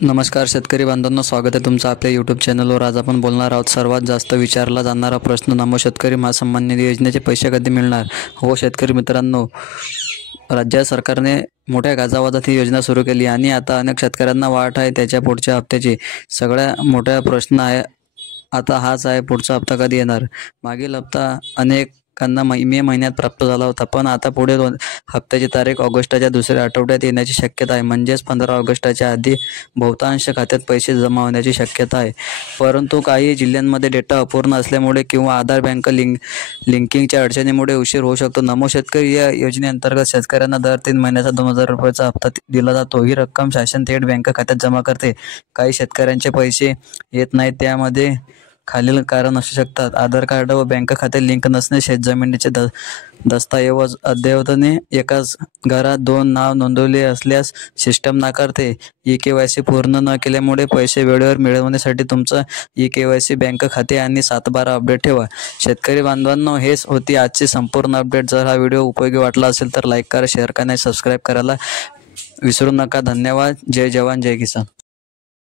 नमस्कार शेतकरी बांधवांनो, स्वागत आहे तुमचं आपल्या यूट्यूब चॅनलवर। आज आपण बोलणार आहोत सर्वात जास्त विचारला जाणारा प्रश्न, नमो शेतकरी महासन्मान निधी योजनेचे पैसे कधी मिळणार। हो शेतकरी मित्रांनो, राज्य सरकारने मोठ्या गाजावाजात ही योजना सुरू केली आणि आता अनेक शेतकऱ्यांना वाट आहे त्याच्या पुढच्या हप्त्याची। सगळ्यात मोठा प्रश्न आहे आता हाच आहे, पुढचा हप्ता कधी येणार। मागील हप्ता अनेकांना मे महिन्यात प्राप्त झाला होता, पण आता पुढे हप्त्याची तारीख ऑगस्टच्या दुसऱ्या आठवड्यात येण्याची शक्यता आहे, म्हणजेच 15 ऑगस्टच्या आधी बहुतांश खात्यात पैसे जमा होण्याची शक्यता आहे। परंतु काही जिल्ह्यांमध्ये डेटा अपूर्ण असल्यामुळे किंवा आधार बँक लिंकिंगच्या अडचणीमुळे उशीर होऊ शकतो। नमो शेतकरी या योजनेअंतर्गत शेतकऱ्यांना दर 3 महिन्याचा 2000 रुपयाचा हप्ता दिला जातो। ही रक्कम शासन थेट बँक खात्यात जमा करते। काही शेतकऱ्यांचे पैसे येत नाहीत, त्यामध्ये खालील कारण असू शकतात: आधार कार्ड व बँक खाते लिंक नसणे, शेतजमिनीचे दस्तऐवज अद्ययावतने, एकाच घरात 2 नाव नोंदवले असल्यास सिस्टम नाकारते, ई-केवायसी पूर्ण न केल्यामुळे पैसे वेळेवर मिळवण्यासाठी तुमचं ई-केवायसी बँक खाते आणि 7/12 अपडेट ठेवा। शेतकरी बांधवांनो, हेच होती आजची संपूर्ण अपडेट। जर हा व्हिडिओ उपयोगी वाटला असेल तर लाईक करा, शेअर करा आणि सबस्क्राईब करायला विसरू नका। धन्यवाद। जय जवान जय किसान।